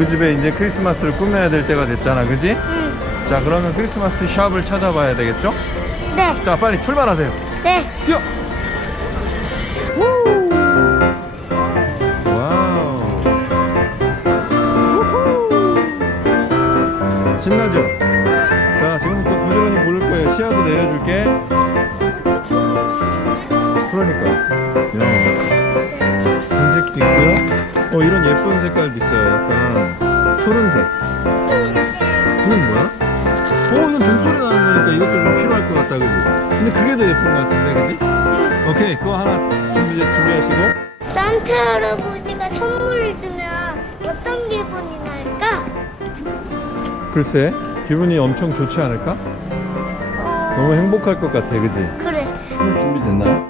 우리 집에 이제 크리스마스를 꾸며야 될 때가 됐잖아, 그지? 응. 자, 그러면 크리스마스 샵을 찾아봐야 되겠죠? 네. 자, 빨리 출발하세요. 네. 뛰어! 와우. 신나죠? 자, 지금부터 부지런히 고를 거예요. 시야도 내려줄게. 그러니까. 야,흰색도 있고요. 이런 예쁜 색깔도 있어요. 약간 푸른색. 이건 뭐야? 이건 종소리 나는 거니까 이것도 좀 필요할 것 같다, 그지? 근데 그게 더 예쁜 것 같은데, 그지? 오케이, 그거 하나 준비하시고. 산타 할아버지가 선물을 주면 어떤 기분이 날까? 글쎄, 기분이 엄청 좋지 않을까? 너무 행복할 것 같아, 그지? 그래. 준비됐나요?